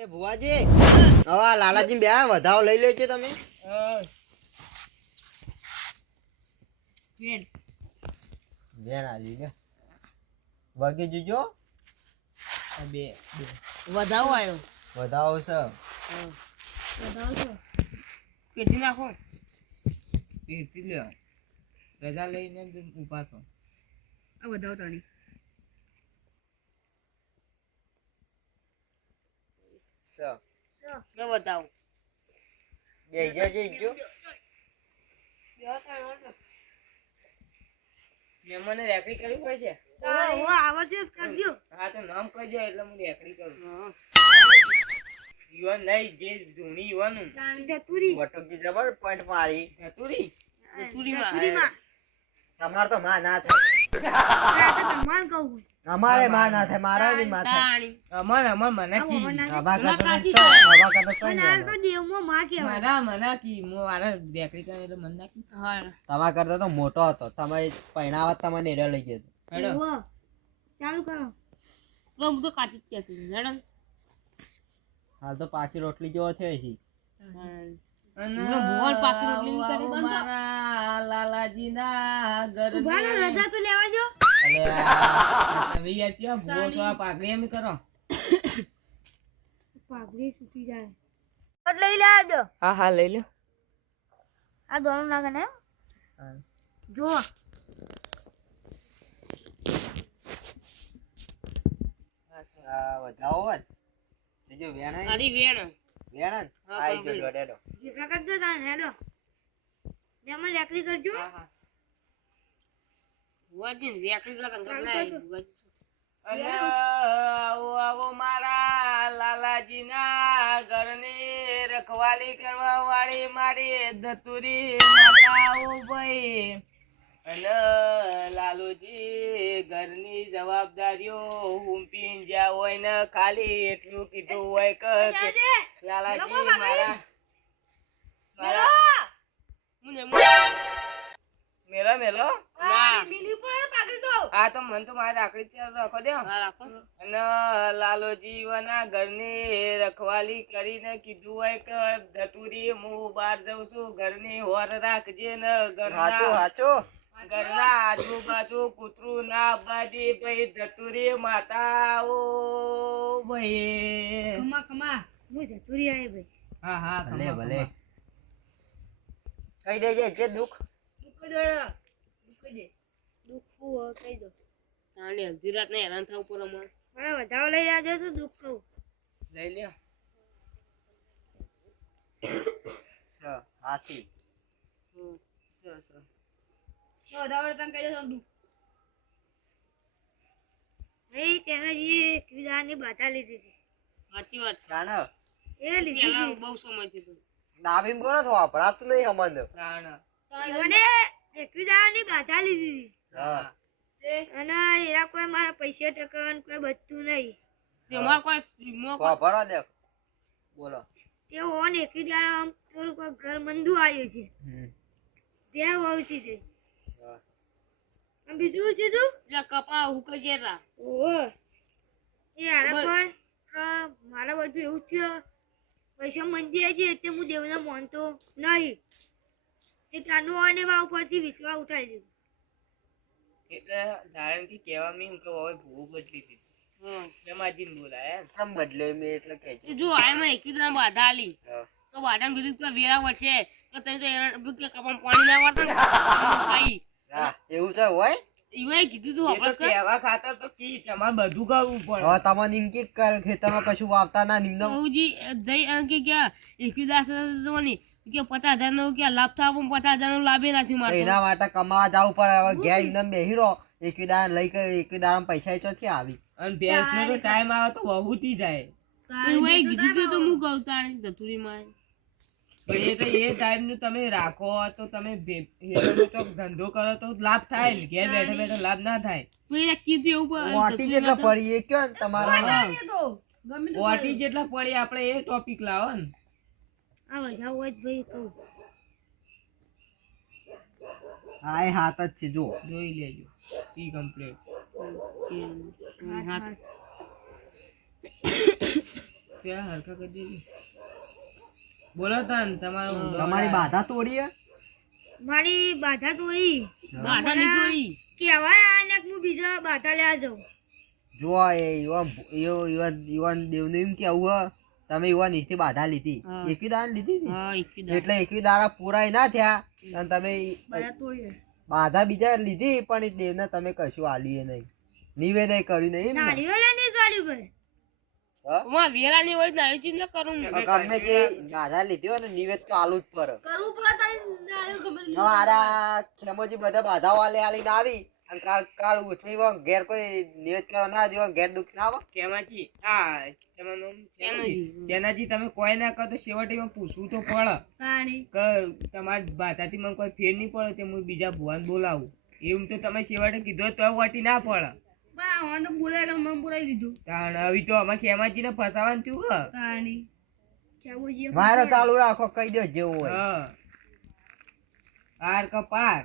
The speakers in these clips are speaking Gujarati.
એ ભુવાજી હવે આ લાલાજી બે વધાવ લઈ લેજો તમે. બેન આલી ને વાગે જોજો બે વધાવો આવ્યો. વધાવ છે વધાવો છે. પેટી નાખો. પેટી લે. રજા લઈને ઉભા છો. આ વધાવો તાણી. સ વધાવો. બે જજો જો. મને રેકડી કરવી પડશે. હા તો નામ કહેજો એટલે હું રેકડી કરું. યુવાન નહીં જે જૂની યુવાનું વટોકી જબર પોઈન્ટ મારી ધતુરી તમાર તો માં ના થાય અમારે માં ના થાય મારા ની માં થાય અમાર મને કી આવા કરતો મને કી મો મારા રેકડી કરે એટલે મને કી હા તમાર કરતો તો મોટો હતો તમે પહેણાવત તમને એડા લઈ ગયો હેડો ચાલુ કરો હું તો કાચી જ કેતી હેડો હાલ તો પાકી રોટલી જેવો છે ઈ મોર પાકી રોટલી કરે મારા લાલાજી ના ઘર ઉભાનો રજા તો લેવા જો અલે તમે યાર ક્યાં ભૂવો છો આ પાઘડી એમ કરો પાઘડી સુતી જાય ઓટ લઈ લેજો. હા હા લઈ લો. આ દોણું નાખે ને જો આ વધાવો જ જો વેણ આડી વેણ વેણ આઈ ગયો ડેડો જેકા કરજો તાણ હેડો જેમાં રેકડી કરજો. હા હા વજીન રેકડી લગન ગલાય અરે આવો મારા લાલાજી ના ઘરની રખવાલી કરવા વાળી મારી ધતુરી માતાઓ ભાઈ અને લાલુજી ઘરની જવાબદારીઓ હુંપીન જ્યાં હોય ને ખાલી એટલું કીધું હોય કે લાલાજી મારા મેલો મેલો હા તો મન તો મારે રાખડી રાખો દે અને લાલોજી ના ઘરની રખવાલી કરીને કીધું હોય કે ધતુરી હું બહાર જઉં છું ઘરની હોર રાખજે ને ઘરના આજુબાજુ કૂતરું ના બાજી ભાઈ ધતુરી માતાઓ ભાઈ ખમા ખમા હું ધતુરી આવી ભાઈ. હા હા ભલે ભલે કહી દેજે જે દુખ કહી દે દુઃખ કહી દો તાણે હજીરાત ને હેરાન થવું પડે મને મને વધાવો લઈ જાજો તો દુઃખ કહું લઈ લ્યો હાથી વધાવો તને કહી દો દુઃખ નહીં તેના જે વિધાનની બાધા લીધી હતી સાચી વાત જાણ એ લીધી પેલા બહુ સમય થયો નાભીમ કોનો થવા ભરાતું નહીં અમન મને એકવીદાની બાધા લીધી હતી હા અને એરા કોઈ મારા પૈસા ટકાવાનું કોઈ બચતું નહીં તમાર કોઈ ભરો દે બોલો તે ઓન એકવીદાર આમ થોડું કોઈ ઘર મંદુ આવ્યું છે બે વહુથી છે અને બીજું કીધું એટલે કપા હુકાઈ ગયા ઓહો એ આરા કોઈ મારા બધું એવું થયું પૈસા મંદી આવી છે એટલે હું દેવને માનતો નહીં એ કાનો અને બા ઉપરથી વિશ્વાસ ઉઠાવી દીધું એટલે ધારણથી કહેવા મેં કે હવે ભૂ બદલી દીધી જમાજીને બોલાય કેમ બદલે મેં એટલે કે જો આમાં એકવીસ બાધા આલી તો બાધા કીધું કે વેરા વર્ષે તો તમે તો કપામાં પાણી ના વાળતા ખાઈ હા એવું છે હોય ઈવાય કીધું તું આપણે કહેવા ખાતર તો કી તમારે બધું કરવું પડે હવે તમારે નિમ કે ખેતરમાં કશું વાવતા ના નિમનો બહુજી જઈ અને કે ક્યાં એકવીસ તમારી કે 50,000 નો કે લાભ થાવ 50,000 નો લાભે નથી મારતો એના માટે કમાવા જવું પડે હવે ઘેર એકદમ બેહીરો એકવીદાર લઈ કે એકવીદાર પૈસા ચોથી આવી અને ભેંસ નો ટાઈમ આવે તો વહુતી જાય ઈવાય કીધું તો હું કહું તાણી ધતુરી માં એ ટાઈમ નું તમે રાખો તો તમે ધંધો કરો તો લાભ થાય ને ઘેર બેઠા બેઠા લાભ ના થાય વાટી જેટલા પડી એ કયો ને તમારા વાટી જેટલા પડી આપણે એ ટોપિક લાવો ને આ બધા હોય ભાઈ કહું હા એ હાથ જ છે જો જોઈ લેજો સી કમ્પ્લીટ પેલા હરખા કરી દેજો. બોલો તાન તમારો ઊંડો તમારી અવાજ. બાધા તોડી હે? મારી બાધા તોડી બાધા નહીં તોડી. કહેવાય આને કે હું બીજા બાધા લેવા જાઉં. જો એ યુવાન દેવનું એમ કેવું હે, તમે યુવાન નીચે બાધા લીધી, હા. એકવી દાન લીધી હતી? હા, એકવી દાડા. એટલે એકવી દાડા પૂરાય ના થયા અને તમે બાધા બીજા લીધી પણ એ દેવને તમે કશું આલ્યું નહીં, નિવેદન કર્યું નહીં એમ ને? નારિયેળ નહીં કાઢ્યું ભાઈ. હા? માં વેલાની વળી નાળી ચીજ ન કરું. ગમે જે બાધા લીધી હોય ને નિવેદ તો આલુ જ પડે. હવે આરા ખેમોજી બધા બાધાઓ આલીને આવી અને કાલ ઉઠી ઘેર કોઈ નિવેદ કરવા ના દેવો, ઘેર દુઃખ ના આવે. કેમાજી તમારું નામ ચેનાજી, તમે કોઈ ના કહો તો છેવટે એમાં પૂછવું તો પડે કે તમારી બાધાથી મને કોઈ ફેર નહીં પડે તો હું બીજા ભુવાને બોલાવું. એવું તો તમે છેવટે કીધું તો વટી ના પડે. તાણ હવે તો અમે ખેમાજી ને ફસાવાનું થયું હે. મારો ચાલુ રાખો, કહી દો જેવું હોય. હા. પાર કપાર.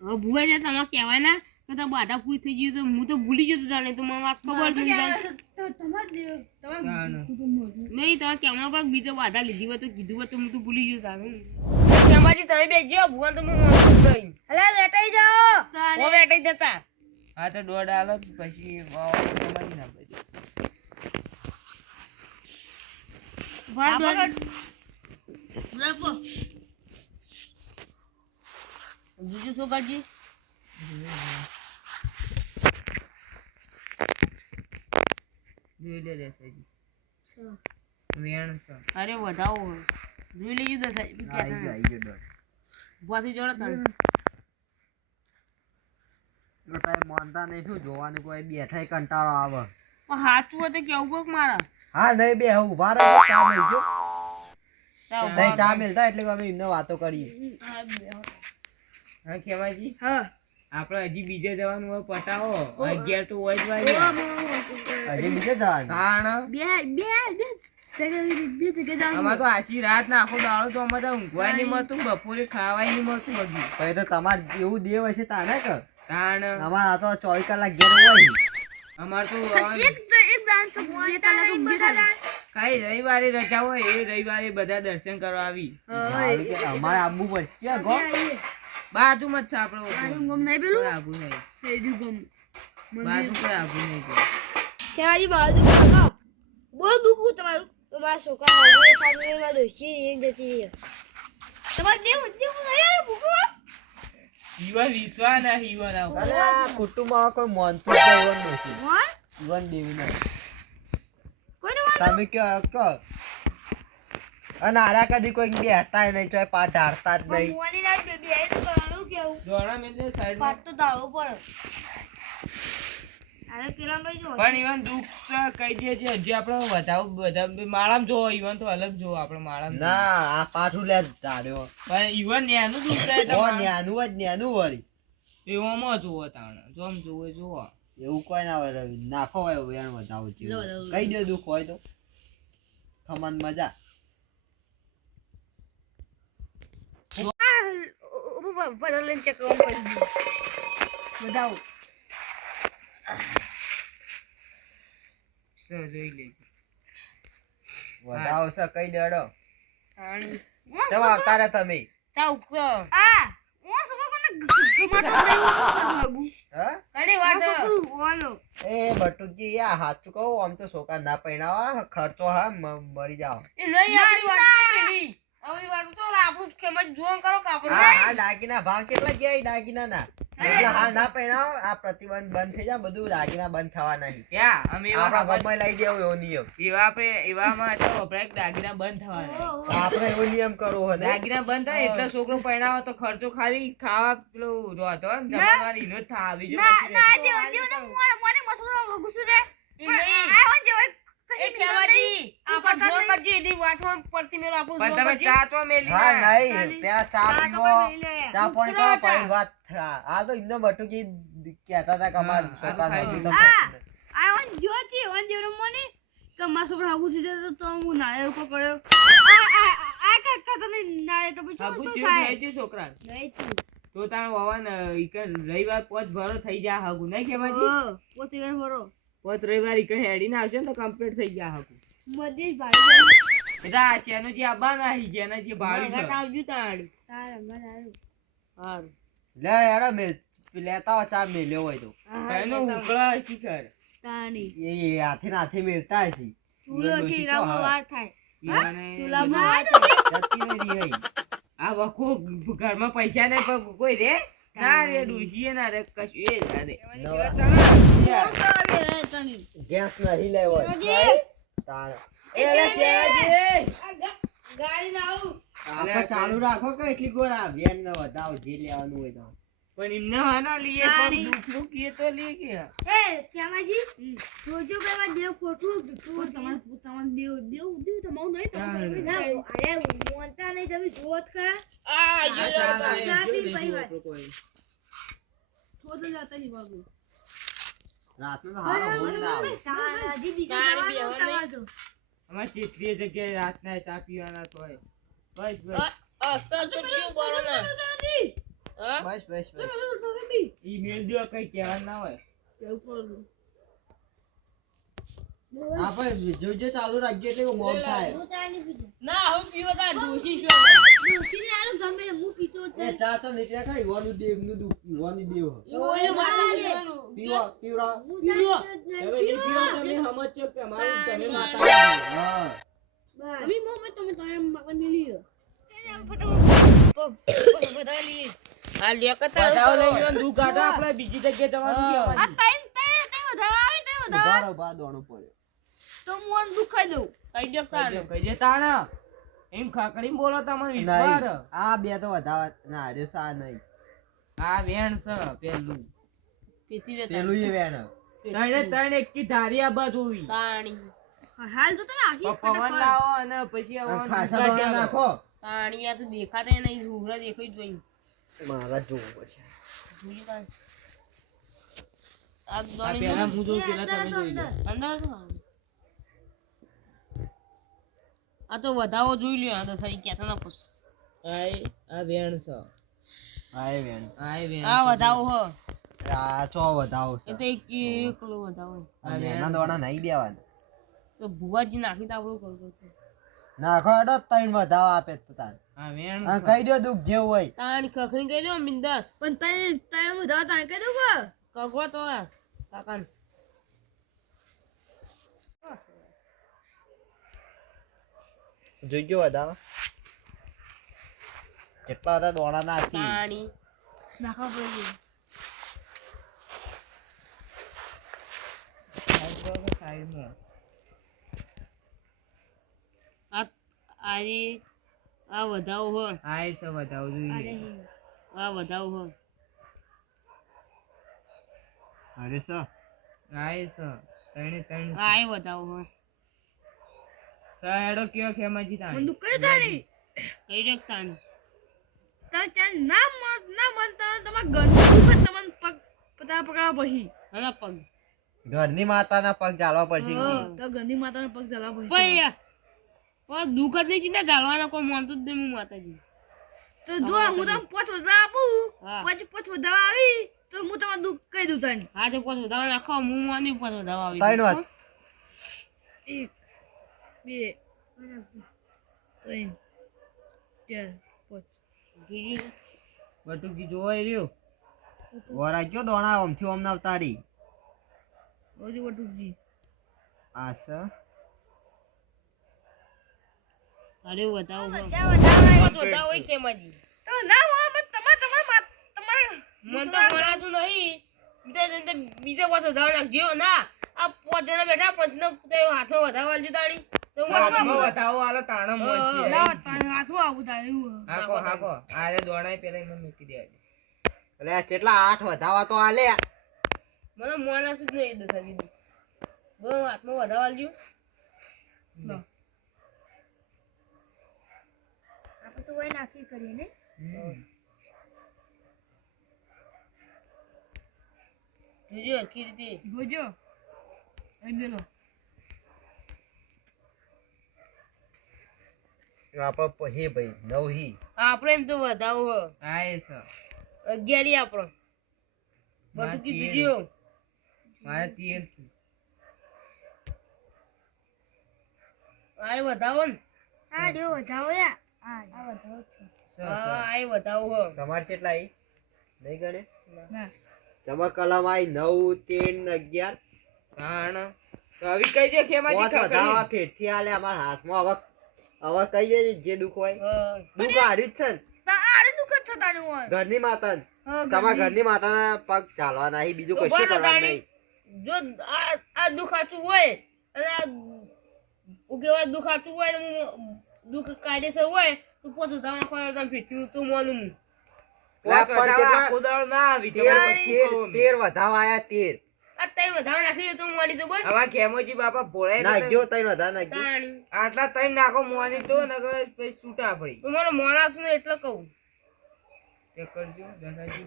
હવે ભૂવા જા તમે કહેવાય ના કે તો બાધા પૂરી થઈ ગઈ તો હું તો ભૂલી ગયો તો જાણે તો મને વાત ખબર જ નહીં. નહીં તમે કેમના પર બીજો બાધા લીધી હોય તો કીધું હોય તો હું તો ભૂલી ગયો જાણે. ખેમાજી તમે બેસજો ભૂવા તો હું નહીં. અરે લેટાઈ જાઓ. ઓ બેઠી જતા. હા તો દોડ આલો પછી વાવવાનું તમારી ના પછી. બીજું શું કરજી? જોઈ લે દેસાઈજી. વેણ છે. અરે વધાવો જોઈ લેજો દેસાઈજી. આઈ ગયો ડર. ભૂવાથી જોડો તારે. તો તમે માનતા નહીં, શું જોવાનું, કોઈ બેઠા કંટાળો આવે. પણ સાચું હોય તો કેવું પડે મારા. હા નહીં બે ઉભા રહો, ચા મેલજો. નહીં ચા મેલતા એટલે કે અમે એમને વાતો કરીએ. હા ખેમાજી, હા આપણે હજી બીજે જવાનું હોય પટાવો. 11 તો હોય જ વાગ્યા. હજી બીજે જવાનું? તાણ અમાર તો આશી રાત ને આખો દાડો તો અમારે ઊંઘવાય નહીં મળતું, બપોરે ખાવાય નહીં મળતું હજી. પછી તો તમારે એવું દેવ હશે તાણે કે તાણ અમારે આ તો 24 કલાક ઘેર હોય. અમાર તો એક કઈ રવિવારે રજા હોય એ રવિવારે બધા દર્શન કરવા આવી. સારું કે અમારે આબુ પડશે ગો. બાજુમાં જ છે આપણો કોઈ પેલું આઘું નહીં. બાજુ કોઈ આઘું નહીં કોઈ. કેવાજી બાજુ કાકા બહુ દુખું તમારું તમારા છોકરા હાલે સામે દોશી એ જતી રહી તમારે દેવું નહીં ભૂખો ઈવન વિશ્વા ના ઈવન આવ. અરે આ કુટુંબમાં કોઈ માનતું જ નહીં એવું નથી. મોન જીવન દેવી નહીં. કોઈને તમે કહો અને આરા કદી કોઈ બેહતા નહીં, ચોય પાટ ઢાળતા જ નહીં. મોની ના બેબી આઈ તો કરવાનું કેવું દોડા મેલે સાઈડ પાટ તો દાળો પડે અરે પેલા લઈ જો પણ ઈવન દુઃખ છે કહી દે છે હજી આપણે વધાવ બધા માળામાં જોવો ઈવન તો અલગ જોવો આપણે માળામાં. ના આ પાઠું લે ઢાળ્યો. પણ ઈવન ન્યાનું દુઃખ છે એટલે ઓ માળા- ન્યાનું જ ન્યાનું વળી. એવામાં જોવો તાણ જોમ જોવો જોવો. એવું કોઈ ના હોય રવિ. નાખો હોય વેણ વધાવો છે કહી દો દુઃખ હોય તો ખમન મજા. બદલન ચકવા પડી બધાઓ સર જોઈ લેજો. વધાવો છે કહી દેડો. તાણી ચમ આવતા રે તમે? ચાઉ કો આ હું સકો કોને ગમાતો હા કડી વાત ઓયો એ બટુજી આ હાચું કહું આમ તો છોકરા ના પૈણાવા ખર્ચો હા મરી જાવ. એ નહીં આપણી વાત પેલી આપણી વાત તો આપણું ખેમત જોન કરો કે આપણે હા હા દાગીના ભાવ કેટલા ગયા દાગીના ના એટલે હા ના પૈણાવ આ પ્રતિબંધ બંધ થઈ જાય, બધું દાગીના બંધ થવા નહીં. ક્યાં અમે એવા આપણા બાબત- ગામમાં લઈ દેવું એવો નિયમ. એવા આપણે એવામાં તો વપરાય કે દાગીના બંધ થવાના. આપણે એવો નિયમ કરવો હોય ને. દાગીના બંધ થાય એટલે છોકરો પરણાવે તો ખર્ચો ખાલી ખાવા પેલું રોતો ને જમણવાર ઈનો જ થાય બીજો ના કશું ના નહીં. જે જે મોને મસલો ગુસુ દે એ નહીં. આ જે હોય એ ખેમાજી, આપણે જો કરજે એની વાતમાં પડતી મેલો આપણું પણ જો તમે કરજે. ચા ચો મેલી હા નહીં પેલા ચા પીવો ચા પાણી કરો પછી વાત થાય. આ તો એમને બટુકી કહેતા હતા કે અમાર છોકરા નથી તો આ ઓન જોતી ઓન જેરો મને કે માસો પર ગુસુ દે તો હું નાળે કો કર્યો આ કાકા તને નાળે તો પછી હગું શું થયું થાય નહીં છે છોકરા નહીં તું તો તાણ વાવન ઈ કે રવિવાર પોચ ભરો થઈ જાય હગું નહીં ખેમાજી? પોતે ઘર ભરો પોત રવિવારી કઈ હેડીને આવશે ને તો કમ્પ્લીટ થઈ ગયા હકુ મધેશ ભાઈ એટલે આ ચેનો જે આબાના હી જેના જે ભાવી છે આવજો તાણ મને હારું લે યાર મેલ લેતા હો ચા મેલ્યો હોય તો એનો ઉકળા શિખર તાણી એ હાથી મેલતા હશે ચૂલો છે રામો વાર થાય ઈવાને ચૂલામાં વાર થાય જતી રહી હઈ. આ વખો ઘરમાં પૈસા નહીં પણ કોઈ રે ના રે ડૂસીએ ના રે કશું એ ના રે ગેસ નહીં લેવો તાર ગાડી ના આવું આપણે ચાલુ રાખો કે એટલી ગોરા વેન ને વધાવો જે લેવાનું હોય તો પણ એમને હાના લીએ પણ દુખનું કે તો લે કે એ શ્યામાજી જોજો કે માં દેવ ખોટું તું તમાર દેવ તમારું નહીં તમારું ના અરે મોનતા નહીં તમે જોત ખરા આ થોડું જતા નહીં બાબુ રાતનો તો હારો હોય ના આવે હજી બીજા જવાનું તમાર તો અમાર ચીટલી જગ્યાએ રાતના ચા પીવાના તો હોય બસ બસ બસ ઈ મેલ દો કઈ કહેવા ના હોય આપણે જોજો ચાલુ રાખજો એટલે મોમ થાય ડોશીને આલું ગમે હું પીતો જ એ ચા તો નીકળ્યા કઈ ઈવાનું દેવ નું દુખ ઈવાની દેવ પીવા હું પીતો હવે ઈ પીવો તમે સમજો કે અમારું તમે માતા હા અમે મોમે તમે તો એમ મગન મિલી આ લેકતા બતાવ લઈ ગયો દુ ગાડો આપણે બીજી જગ્યાએ જવાનું આ કહેવાનું તઈ વધારે બા દોણો પડ્યો તો મોન દુખાઈ દઉં કઈ દે તાણ એમ ખાકડી બોલો તમને વિશ્વાસ નહીં. આ બે તો વધાવા ના રે સા નહીં આ વેણ છે પેલું પેલું એ વેણ ત્રણે એકથી ધારી આ બાજુ હોવી હાલ તો તમે આખી પવન લાવો અને પછી આવવાનું ખાસા દોણા નાખો મારા જોવું પડશે આ પેલા હું જોઉં પેલા તમે જોઈ લો આ તો વધાવો જોઈ લ્યો આ તો સહી કેતા ના પૂછ આ વેણ છે આ એ વેણ આ વેણ આ વધાવો હો આ ચો વધાવો એ તો એકલો વધાવો આ વેણના દોણા નહીં દેવાના તો ભુવાજી નાખી તો આપણું કરતો નાખો એડો ત્રણ વધાવા આપે તો તાર આ વેણ આ કહી દો દુખ જેવું હોય તાણી ખખણી કહી દો બિંદાસ પણ તઈ વધારે તાણ કહી દઉં કે કગવા તો કાકાન જોઈજો વધાવા કેટલા હતા દોણા નાખી તાણી નાખવા પડે સાઈડમાં આરી આ વધાવો હો આ છે વધાવ જોઈએ આ વધાવો હો અરે સર આ છે ત્રણે ત્રણ આ એ વધાવો હો સાડો કયો ખેમાજી મને તાણી દુખ કરી તાણી કઈ દેખ તાણી તાર ત્યાં ના મનતા તમાર ગંદુ તમને પગ પતા પકડા પછી હલા પગ ઘરની માતાના પગ ચાલવા પડશે તો ગંદી માતાનો પગ જલા પછી પૈયા ઓ દુઃખ જ નહીં ચિંતા ચાલવાના કોઈ માનતું જ નહીં હું માતાજી તો જો હું તમને પોત વધારે આપું હા. પછી પોત વધારે આવી તો હું તમારું દુઃખ કહી દઉં તાણી હા તો પોત વધાવા નાખો હું માની પોત વધાવા આવી ત્રણ વાત એક બે ત્રણ ચાર પાંચ જોયું? બટુકી જોવાય રહ્યો વરા કયો દોણા ઓમથી ઓમ ના અવતારી ઓજી વટુજી આ છે અરે વધાવો હો વધારે પોત વધાવો હોય કેમાજી તો ના હો પણ તમારે મન તો મનાતું નહીં બીજા પાછો વધાવા નાખજો ના આ 5 જણા બેઠા પંચનો હાથમાં વધાવા આલજો તાણી તો હું હાથમાં વધાવો આલો તાણો મોજ છે ના તારે હાથમાં આવું તારે એવું હાકો હાકો આરે દોણાય પેલા એમાં મૂકી દેવાય એટલે આ કેટલા 8 વધાવા તો આલે મને મોનાતું જ નહીં દસા દીધું બહુ હાથમાં વધાવા આલજો આપણે તો ઓય નાખી કરીએ ને જોજો હરખી રીતે જોજો અહીં બેલો આપણે પછી ભાઈ નવ હી આપણે એમ તો વધાવો હો આ છે 11 આપણો બટુકી જોજો મારે 13 છે આય વધાવો ને આ ડ્યો વધાવો યા આ વધાવો છે હા આય વધાવો હો તમારે કેટલા આવી નહીં ગણે ના તમાર કલમ આવી 9 3 11 તાણ તો આવી કઈ દે ખેમાજી પાંચ વધાવા ફેરથી આલે અમારા હાથમાં હવે કહીએ જે દુખ હોય દુખ હાર્યું જ છે ને. આરે દુખત થતાનું હોય ઘરની માતા તમારા ઘરની માતાના પગ ચાલવા નહીં બીજું કશું કરવાનું નહીં. જો આ દુઃખ સાચું હોય અને આ ઉકેવા દુઃખ સાચું હોય ને દુઃખ કાયદેસર હોય તો પોતે તમારે ખબર તમે ફીટી તો મોનું પાંચ પણ વધાવા કેટલા? આખો દાડો ના આવી 13 વધાવા આયા 13 આ ત્રણ વધારે નાખી દો તો મોની તો બસ હવે ખેમોજી બાપા ભોળાય ને નાખજો 3 વધાવા નાખજો. તાણી આટલા તઈ નાખો મોની તો નકર પછી છૂટા પડી તો મને મોણાતું ને એટલે કહું તે કરજો દાદાજી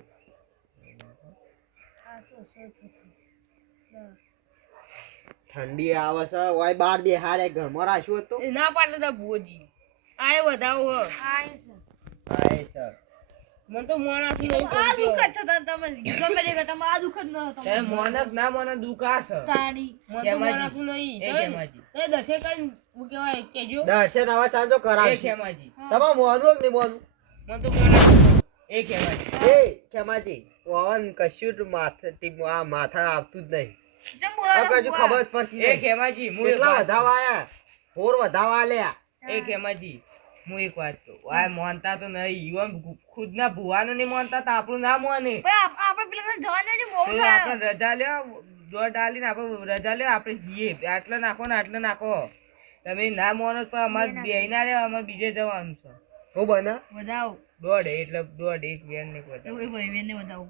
ઠંડી આવે છે ઓય બાર બે હારે ઘરમાં રાખ્યું હતું. એ ના પાડતા તા ભુવજી આય વધાવો હો આય સર મને તો મોણાતું નહીં આ દુખત થતા તમે ગમે તે તમે આ દુખત ન હતો તે મોનક ના મોનક દુકાસ તાણી મને તો ખેમાજી. મોણાતું નહીં એ ખેમાજી એ દશે કઈ હું કહેવાય કેજો દર્શન આવા ચાંજો એ કરાવશે. ખેમાજી તમાર મોનું કે નહીં મોનું? મને તો મોણાતું એ ખેમાજી એ ખેમાજી ઓવન કશું જ આ માથા આવતું જ નહીં. જેમ આ બોલા કશું ખબર જ પડતી એ નહીં. ખેમાજી હું એક કેટલા વાત વધાવા આયા હોર વધાવા આલ્યા. એ ખેમાજી હું એક વાત કહું આ માનતા તો નહીં ઈવન ખુદ ના ભુવાનું નહીં માનતા તો આપણું ના માને આપણે પેલા જવાનું છે મોડું તો થાય આપણે રજા લ્યો દોડ આલીને આપણે રજા લ્યો આપણે જઈએ આટલે નાખો ને આટલે નાખો તમે ના માનો તો અમારે બે ના રે અમારે બીજે જવાનું છે હું બને વધાવો દોડ એટલે દોડ એક વેન ને બધા એવું ભાઈ બેને વધાવો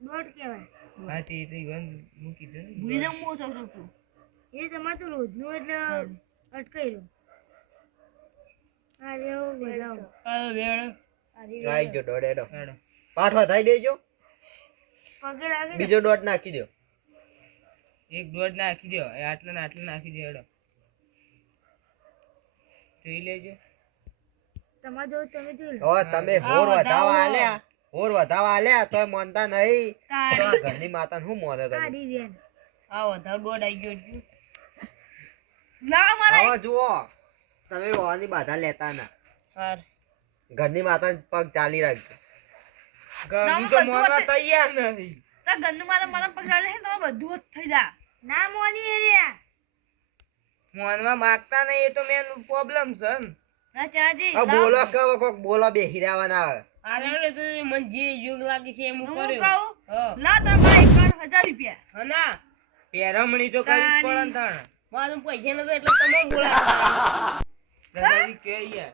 દોડ કહેવાય હા તે ઈવન હું કીધું ને ભૂલી જાઉં હું સૌ છું એ તમારે તો રોજનું એટલે અટકાઈ રહ્યું અરે ઓ વધાવો આ વેળ આઈ ગયો દોડ એડો હેડો. પાઠ વધાઈ દેજો પગે લાગે ને બીજો દોડ નાખી દો. એક દોડ નાખી દો એ આટલે ને આટલે નાખી દો હેડો જોઈ લેજો તમારે જો તમે જોઈ લો હવે તમે હોર વધાવા આલ્યા હોર વધાવા આલ્યા તોય માનતા નહીં તો આ ઘરની માતા હું મોને તમે. તારી બેન આ વધારે દોડ આવી ગયો છે. ના મારા હવે જુઓ તમે ઓની બાધા લેતા ના હાર ઘરની માતા પગ ચાલી રાખજો. ઘરનું તો મોનવા તૈયાર નથી તા ગંદુ મારા મારા પગ લાગે છે તમારે બધું જ થઈ જા ના મોની એરિયા મોનવા માંગતા નહીં એ તો મેન પ્રોબ્લેમ છે ને ના ચાજી હવે બોલો કહો કોક બોલો બેહી રહેવાના આવે. આરે તો મને જે યોગ લાગે છે એમ હું કર્યો કહું હા લા તમારે 1000 રૂપિયા હા ના પેરમણી તો કરવી જ પડે ને તાણ મારું પૈસા નતો એટલે તમે બોલાવ્યા દાદાજી કે યાર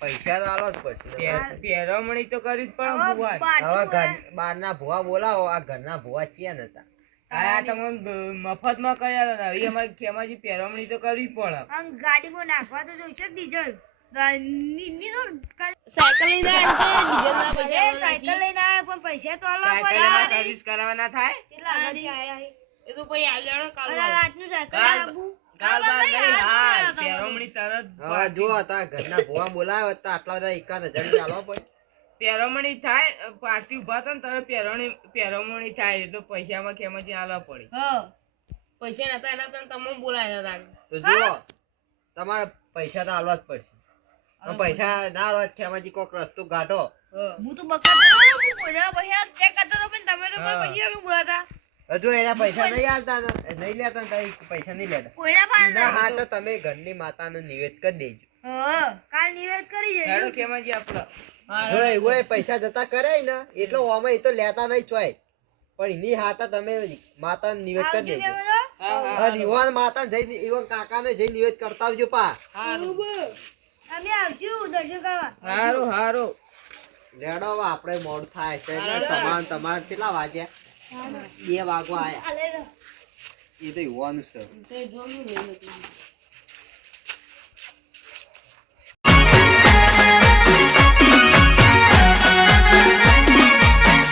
પૈસા તો આલો જ પડશે. પેરમણી તો કરવી જ પડે ને ભુવા હવે બારના ભુવા બોલાવો આ ઘરના ભુવા ચિયા નતા. આ તમને મફતમાં કર્યા હતા હવે અમારી ખેમાજી પેરમણી તો કરવી જ પડે આમ ગાડીમાં નાખવા તો જોઈશે જ ડીઝલ ની તો સાયકલ લઈને આવ્યા તો ડીઝલ ના એ પૈસા સાયકલ લઈને આવે પણ પૈસા તો આલવા સાયકલમાં પડે સર્વિસ કરાવવાના થાય કેટલા આગળથી આયા હે એ તો પછી આવ્યા કાલ અરે રાતનું સાયકલ કાલ- આબુ ગાલ બાલ નહીં હાલ હાલ નહીં પેરમણી તરત હવે જુઓ તા ઘરના ભુવા બોલાવે તો આટલા બધા 1000 ચાલવા પડે. પેરમણી થાય પાર્ટી ઉભા થાય ને તરત પેરમણી થાય એટલે પૈસામાં ખેમાજી આલવા પડે પૈસા નતા એના તો તમે બોલાવ્યા હતા તો જુઓ તમારે પૈસા તો આલવા જ પડશે. અને પૈસા ના આલવા જ ખેમાજી કોક રસ્તો કાઢો. હું તો બકરા હું કોઈના પૈસા ચેક કરતો રહો પણ તમે તો મારા પૈસા નું બોલાતા હજુ એના પૈસા નહીં આલતા ને, નહીં લેતા ને તો એ પૈસા નહીં લેતા. કોઈના પાસે એના હાટે તમે ઘરની માતાનું નિવેદ કરી દેજો. કાલ નિવેદ કરી હેડો જજો ખેમાજી આપડે જો એવું એ પૈસા જતા કરે ને એટલે ઓમાં એ તો લેતા નહીં ચોય પણ એની હાટે તમે માતાનું નિવેદ કરી આવજો દેજો. બે બધા અને યુવાન માતા જઈને યુવાન કાકાને જઈને નિવેદ કરતા આવજો પા. અમે આવશું દર્શન કરવા હારું હારું લેડો હવે આપણે મોડું થાય છે ને તમારે કેટલા વાગ્યા 2 વાગવા આયા. આ લઈ લો એ તો યુવાનું છે. તે જોયું ને એટલે.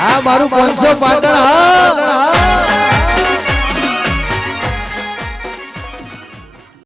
આ મારું 500 પાટણ હા